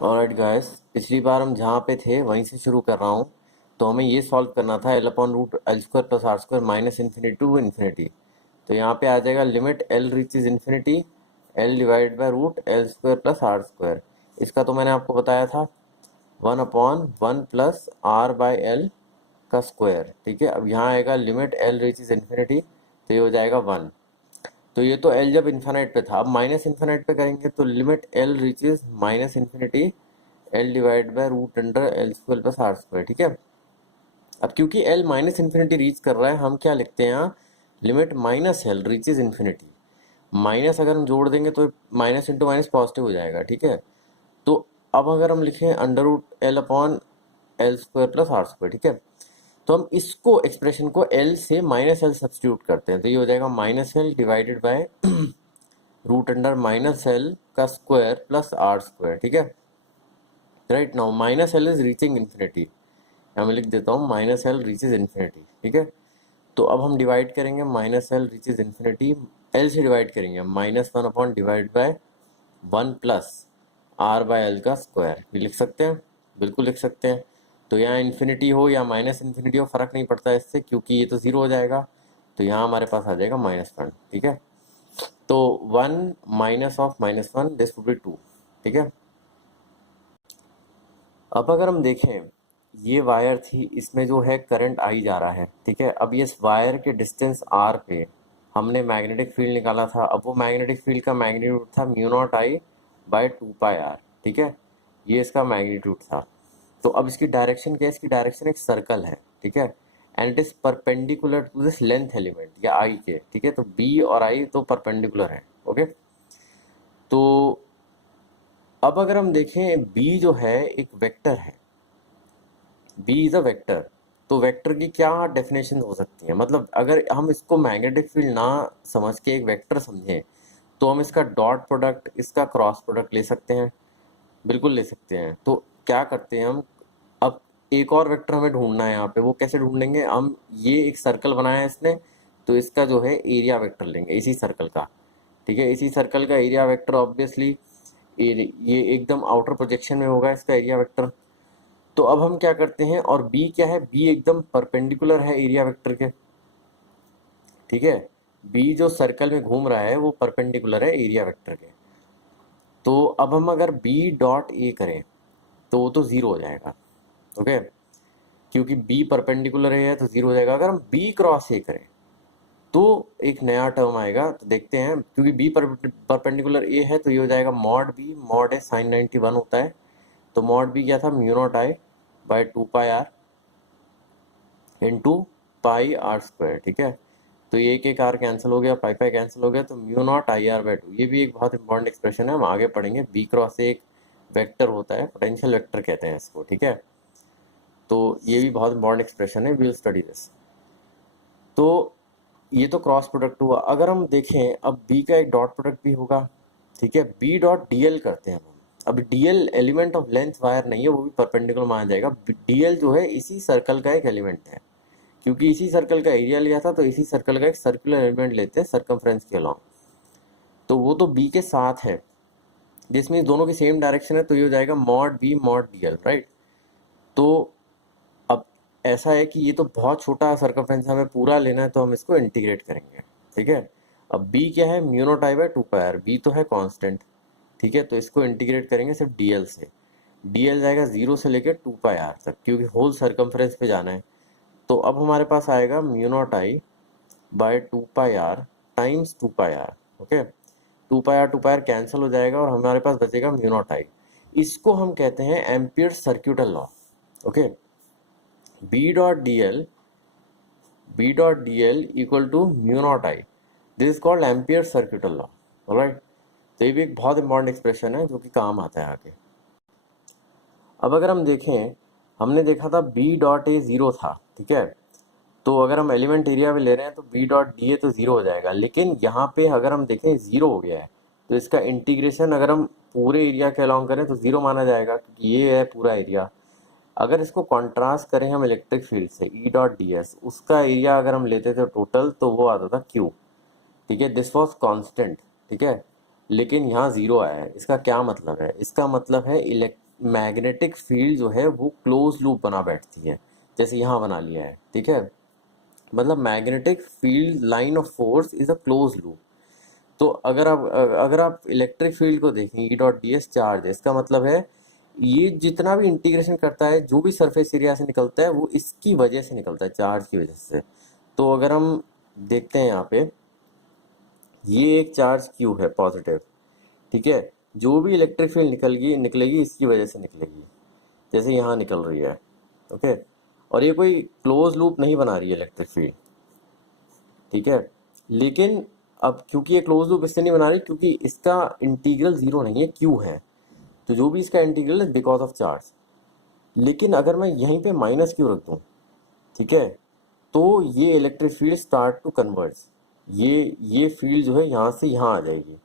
Alright guys, पिछली बार हम जहाँ पे थे वहीं से शुरू कर रहा हूँ। तो हमें ये सॉल्व करना था L upon root L square plus R square minus infinity to infinity. तो यहाँ पे आ जाएगा limit L reaches infinity L divide by root L square plus R square. इसका तो मैंने आपको बताया था 1/1 प्लस आर बाय एल का स्क्वायर। ठीक है, अब यहाँ आएगा लिमिट एल रीचेज इन्फिनिटी, तो ये हो जाएगा 1। तो ये तो एल जब इन्फिनाइट पे था, अब माइनस इन्फिनाइट पे करेंगे तो limit L reaches minus infinity L divide by root under L square plus R square. ठीक है, अब क्योंकि एल माइनस इन्फिनिटी रीच कर रहा है, हम क्या लिखते हैं यहाँ, limit minus L reaches infinity. Minus अगर हम जोड़ देंगे तो माइनस इंटू माइनस पॉजिटिव हो जाएगा। ठीक है, तो अब अगर हम लिखें under root L upon L square plus R square. ठीक है, तो हम इसको एक्सप्रेशन को एल से माइनस एल सब्सटीट्यूट करते हैं, तो ये हो जाएगा minus L divided by root under minus L का स्क्वायर प्लस आर स्क्वायर। ठीक है, right now minus L is reaching infinity, यहाँ मैं लिख देता हूँ माइनस एल रीचेज इन्फिनिटी। ठीक है, तो अब हम डिवाइड करेंगे minus L reaches infinity, L से डिवाइड करेंगे -1 upon divide by 1 plus R by L का स्क्वायर। भी लिख सकते हैं, बिल्कुल लिख सकते हैं। तो यहाँ इन्फिनिटी हो या माइनस इन्फिनिटी हो फर्क नहीं पड़ता इससे, क्योंकि ये तो ज़ीरो हो जाएगा। तो यहाँ हमारे पास आ जाएगा -1। ठीक है, तो 1 minus of -1 this would be 2। ठीक है, अब अगर हम देखें, ये वायर थी, इसमें जो है करंट आई जा रहा है। ठीक है, अब ये इस वायर के डिस्टेंस आर पे हमने मैग्नेटिक फील्ड निकाला था। अब वो मैग्नेटिक फील्ड का मैग्नीट्यूड था mu naught I by 2 pi R. ठीक है, ये इसका मैग्नीट्यूड था। तो अब इसकी डायरेक्शन क्या है, इसकी डायरेक्शन एक सर्कल है। ठीक है, and it is perpendicular to this length element या आई के। ठीक है, तो बी और आई तो परपेंडिकुलर है। ओके, तो अब अगर हम देखें, बी जो है एक वेक्टर है, बी इज अ वेक्टर। तो वेक्टर की क्या डेफिनेशन हो सकती है, मतलब अगर हम इसको मैग्नेटिक फील्ड ना समझ के एक वेक्टर समझें, तो हम इसका डॉट प्रोडक्ट, इसका क्रॉस प्रोडक्ट ले सकते हैं, बिल्कुल ले सकते हैं। तो क्या करते हैं हम, अब एक और वेक्टर हमें ढूंढना है यहाँ पे, वो कैसे ढूंढेंगे हम, ये एक सर्कल बनाया है इसने, तो इसका जो है एरिया वेक्टर लेंगे इसी सर्कल का। ठीक है, इसी सर्कल का एरिया वेक्टर ऑब्वियसली ये एकदम आउटर प्रोजेक्शन में होगा इसका एरिया वेक्टर। तो अब हम क्या करते हैं, और बी क्या है, बी एकदम परपेंडिकुलर है एरिया वेक्टर के। ठीक है, बी जो सर्कल में घूम रहा है वो परपेंडिकुलर है एरिया वेक्टर के। तो अब हम अगर बी डॉट ए करें तो वो तो ज़ीरो हो जाएगा। ओके, क्योंकि बी परपेंडिकुलर है तो ज़ीरो हो जाएगा। अगर हम बी क्रॉस ए करें तो एक नया टर्म आएगा, तो देखते हैं, क्योंकि बी परपेंडिकुलर ए है तो ये हो जाएगा मॉड बी, मॉड है साइन 91 होता है। तो मॉड बी क्या था, mu naught I by 2 pi R into pi R square. ठीक है, तो ये एक आर कैंसिल हो गया, पाई पाई कैंसिल हो गया, तो mu naught I R by 2। ये भी एक बहुत इंपॉर्टेंट एक्सप्रेशन है, हम आगे पढ़ेंगे। बी क्रॉस एक वेक्टर होता है, पोटेंशियल वेक्टर कहते हैं इसको। ठीक है, तो ये भी बहुत इंपॉर्टेंट एक्सप्रेशन है, वी विल स्टडी दिस। तो ये तो क्रॉस प्रोडक्ट हुआ। अगर हम देखें, अब बी का एक डॉट प्रोडक्ट भी होगा। ठीक है, बी डॉट डी एल करते हैं हम। अब D L element of length wire नहीं है, वो भी परपेंडिकुलर माना जाएगा। डी एल जो है इसी सर्कल का एक एलिमेंट है, क्योंकि इसी सर्कल का एरिया लिया था, तो इसी सर्कल का एक सर्कुलर एलिमेंट लेते हैं सर्कमफ्रेंस के अलॉन्ग। तो वो तो बी के साथ है, जिसमें दोनों की सेम डायरेक्शन है, तो ये हो जाएगा mod B mod D L. Right, तो अब ऐसा है कि ये तो बहुत छोटा सर्कमफ्रेंस हमें पूरा लेना है, तो हम इसको इंटीग्रेट करेंगे। ठीक है, अब बी क्या है, mu naught I by 2 pi R, B तो है कांस्टेंट। ठीक है, तो इसको इंटीग्रेट करेंगे सिर्फ डीएल से। डीएल जाएगा 0 से लेकर 2 पाई आर तक, क्योंकि होल सर्कमफ्रेंस पे जाना है। तो अब हमारे पास आएगा mu naught I by 2 pi R times 2 pi R. Okay, 2 pi R cancel हो जाएगा और हमारे पास बचेगा म्यू नॉट आई। इसको हम कहते हैं ampere circuital law. Okay, B dot D L, B dot D L equal to mu naught I, this is called ampere circuital law. Alright, तो ये भी एक बहुत इंपॉर्टेंट एक्सप्रेशन है जो कि काम आता है आगे। अब अगर हम देखें, हमने देखा था बी डॉट ए ज़ीरो था। ठीक है, तो अगर हम एलिमेंट एरिया में ले रहे हैं तो बी डॉट डी ए तो ज़ीरो हो जाएगा, लेकिन यहाँ पे अगर हम देखें ज़ीरो हो गया है, तो इसका इंटीग्रेशन अगर हम पूरे एरिया के अलॉन्ग करें तो ज़ीरो माना जाएगा, क्योंकि ये है पूरा एरिया। अगर इसको कॉन्ट्रास्ट करें हम इलेक्ट्रिक फील्ड से, ई डॉट डी एस, उसका एरिया अगर हम लेते थे टोटल, तो वो आता था क्यू। ठीक है, दिस वॉज कॉन्स्टेंट। ठीक है, लेकिन यहाँ ज़ीरो आया है, इसका क्या मतलब है, इसका मतलब है मैग्नेटिक फील्ड जो है वो क्लोज लूप बना बैठती है, जैसे यहाँ बना लिया है, ठीक है। मतलब magnetic field line of force is a close loop. तो अगर आप इलेक्ट्रिक फील्ड को देखें, E dot D S charge है, इसका मतलब है ये जितना भी इंटीग्रेशन करता है, जो भी सरफेस एरिया से निकलता है वो इसकी वजह से निकलता है, चार्ज की वजह से। तो अगर हम देखते हैं यहाँ पे, ये एक चार्ज क्यू है पॉजिटिव, ठीक है। जो भी इलेक्ट्रिक फील्ड निकलेगी इसकी वजह से निकलेगी, जैसे यहाँ निकल रही है, ओके। और ये कोई क्लोज लूप नहीं बना रही है इलेक्ट्रिक फील्ड, ठीक है। लेकिन अब क्योंकि ये क्लोज लूप इससे नहीं बना रही, क्योंकि इसका इंटीग्रल जीरो नहीं है, क्यू है। तो जो भी इसका इंटीग्रल है बिकॉज ऑफ चार्ज। लेकिन अगर मैं यहीं पे माइनस क्यू रख दूँ, ठीक है, तो ये electric field start to converge, ये फील्ड जो है यहाँ से यहाँ आ जाएगी,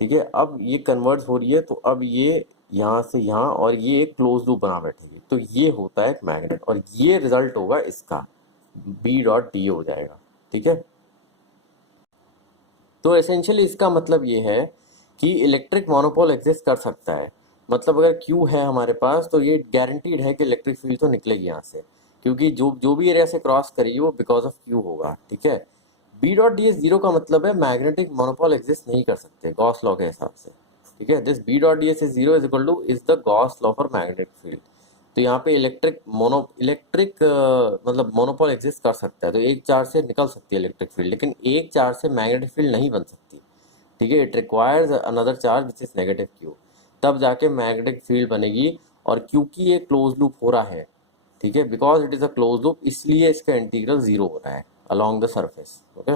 ठीक है। अब ये कन्वर्ज हो रही है, तो अब ये यहाँ से यहाँ, और ये एक क्लोज लूप बना बैठेगी। तो ये होता है एक मैग्नेट, और ये रिजल्ट होगा इसका, बी डॉट डी हो जाएगा, ठीक है। तो एसेंशियली इसका मतलब ये है कि इलेक्ट्रिक मोनोपोल एग्जिस्ट कर सकता है। मतलब अगर क्यू है हमारे पास, तो ये गारंटीड है कि इलेक्ट्रिक फील्ड तो निकलेगी यहाँ से, क्योंकि जो जो भी एरिया से क्रॉस करेगी वो बिकॉज ऑफ क्यू होगा, ठीक है। B dot D S zero का मतलब है मैग्नेटिक मोनोपोल एग्जिस्ट नहीं कर सकते गॉस लॉ के हिसाब से, ठीक है। This B dot D S is zero is equal to is the Gauss law for magnetic field. तो यहाँ पे इलेक्ट्रिक मतलब मोनोपोल एग्जिस्ट कर सकता है। तो एक चार्ज से निकल सकती है इलेक्ट्रिक फील्ड, लेकिन एक चार्ज से मैग्नेटिक फील्ड नहीं बन सकती, ठीक है। It requires another charge which is negative Q, तब जाके मैग्नेटिक फील्ड बनेगी। और क्योंकि ये क्लोज लूप हो रहा है, ठीक है, because it is a close loop, इसलिए इसका इंटीग्रल जीरो हो रहा है अलोंग द सरफेस, ओके।